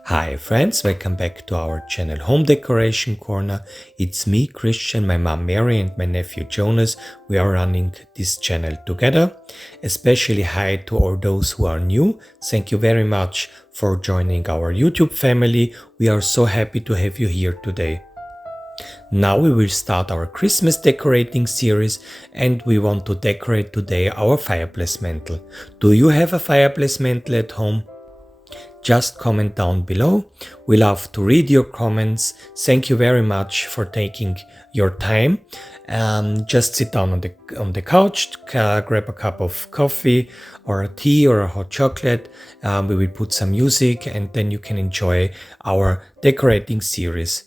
Hi friends, welcome back to our channel Home Decoration Corner. It's me, Christian, my mom Mary and my nephew Jonas. We are running this channel together. Especially hi to all those who are new. Thank you very much for joining our YouTube family. We are so happy to have you here today. Now we will start our Christmas decorating series and we want to decorate today our fireplace mantle. Do you have a fireplace mantle at home? Just comment down below. We love to read your comments. Thank you very much for taking your time. Just sit down on the couch, grab a cup of coffee or a tea or a hot chocolate. We will put some music and then you can enjoy our decorating series.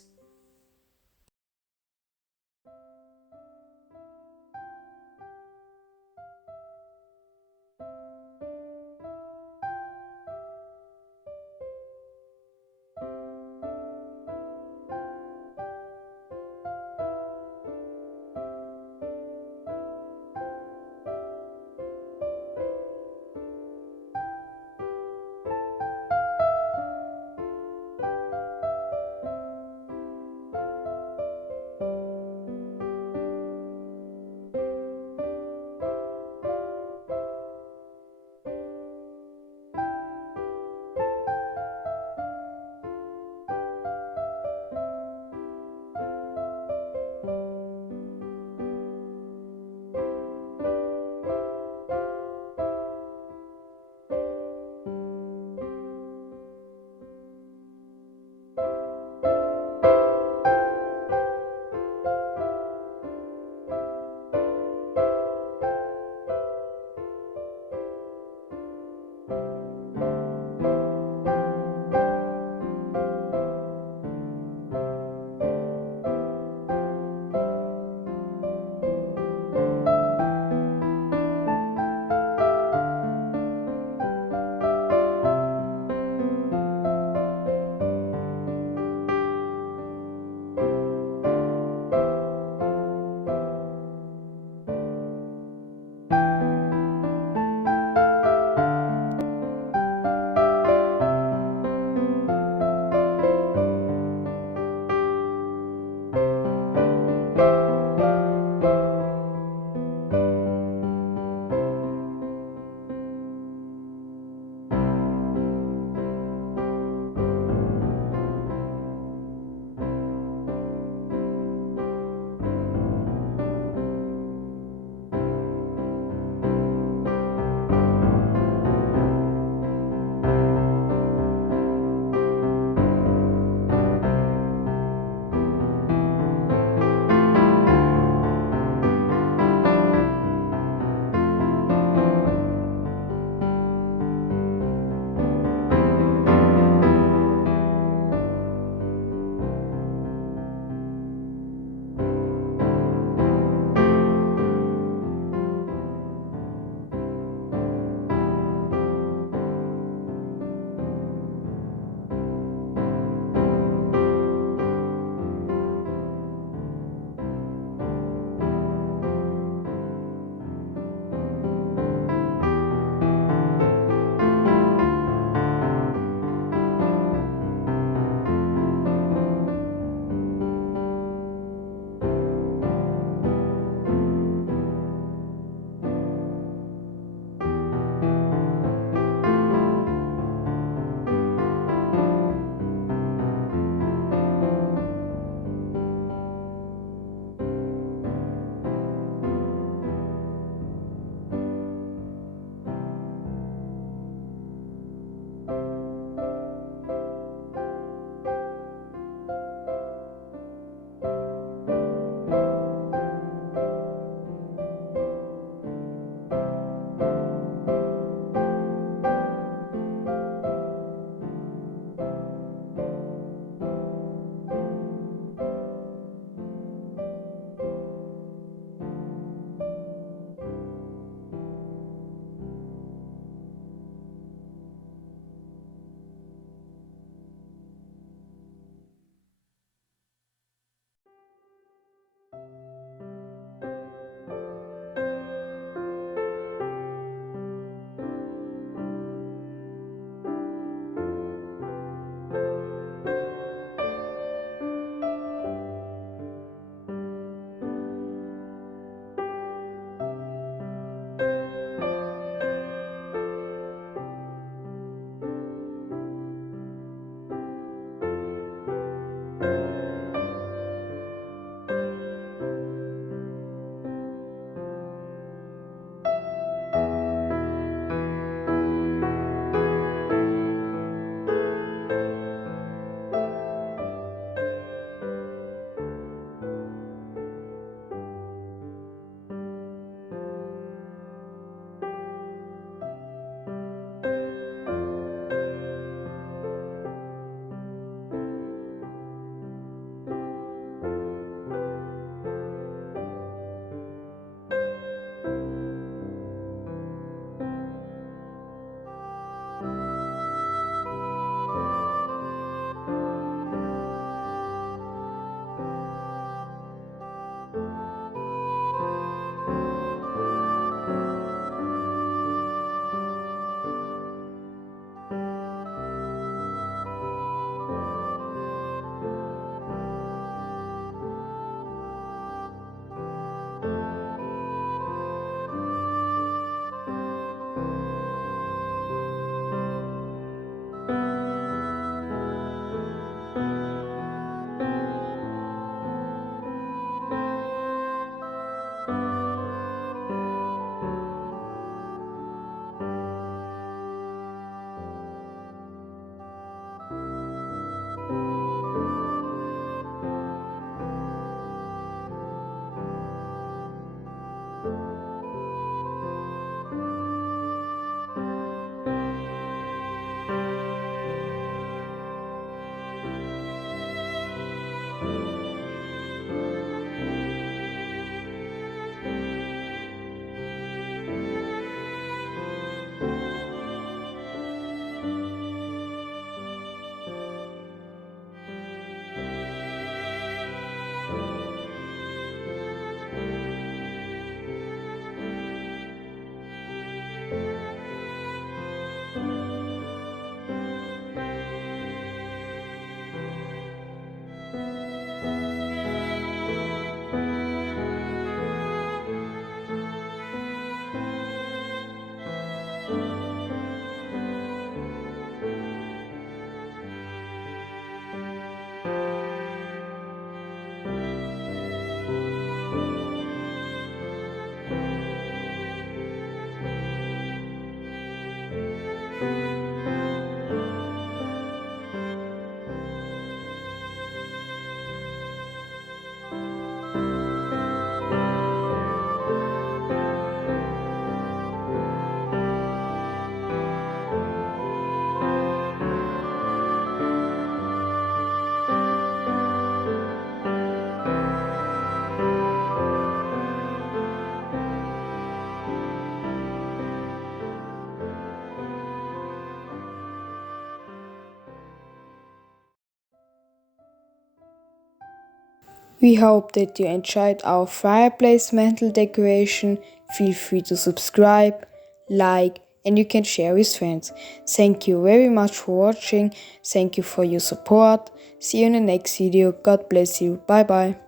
We hope that you enjoyed our fireplace mantel decoration. Feel free to subscribe, like, and you can share with friends. Thank you very much for watching. Thank you for your support. See you in the next video. God bless you. Bye bye.